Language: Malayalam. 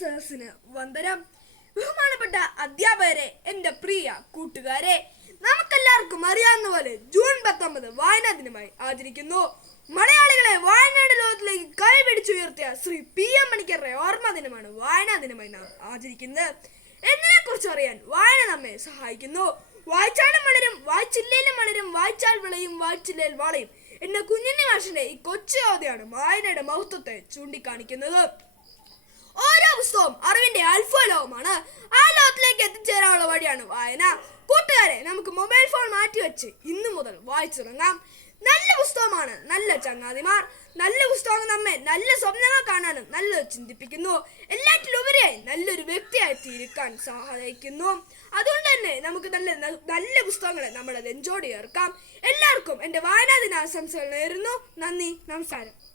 സദസ്സിന് വന്ദനം. ബഹുമാനപ്പെട്ട അധ്യാപകരെ എന്റെ പ്രിയ കൂട്ടുകാരെ നമുക്കെല്ലാവർക്കും അറിയാവുന്ന പോലെ ജൂൺ പത്തൊമ്പത് വായനാ ദിനമായി ആചരിക്കുന്നു. മലയാളികളെ വായനയുടെ ലോകത്തിലേക്ക് കൈപിടിച്ചുയർത്തിയ ശ്രീ പി എം മണിക്കറുടെ ഓർമ്മ ദിനമാണ് വായനാ ദിനമായി നാം ആചരിക്കുന്നത്. എന്നതിനെ കുറിച്ച് അറിയാൻ വായന നമ്മെ സഹായിക്കുന്നു. വായിച്ചാലും വളരും വായിച്ചില്ലേലും വളരും വായിച്ചാൽ വിളയും വായിച്ചില്ലേൽ വളയും എന്ന കുഞ്ഞിന്റെ മാഷിന്റെ ഈ കൊച്ചു കവിതയാണ് വായനയുടെ മഹത്വത്തെ ചൂണ്ടിക്കാണിക്കുന്നത്. ഓരോ പുസ്തകവും അറിവിന്റെ അത്ഭുതമാണ് ആ ലോകത്തിലേക്ക് എത്തിച്ചേരാനുള്ള വഴിയാണ് വായന. കൂട്ടുകാരെ നമുക്ക് മൊബൈൽ ഫോൺ മാറ്റി വെച്ച് ഇന്നു മുതൽ വായിച്ചു തുടങ്ങാം. നല്ല പുസ്തകമാണ് നല്ല ചങ്ങാതിമാർ. നല്ല പുസ്തകങ്ങൾ നമ്മെ നല്ല സ്വപ്നങ്ങൾ കാണാനും നല്ല ചിന്തിപ്പിക്കുന്നു. എല്ലാറ്റിലുപരിയായി നല്ലൊരു വ്യക്തിയായി തീരുക്കാൻ സഹായിക്കുന്നു. അതുകൊണ്ട് തന്നെ നമുക്ക് നല്ല നല്ല പുസ്തകങ്ങളെ നമ്മുടെ നെഞ്ചോട് ചേർക്കാം. എല്ലാവർക്കും എന്റെ വായനാ ദിനാശംസകൾ നേരുന്നു. നന്ദി നമസ്കാരം.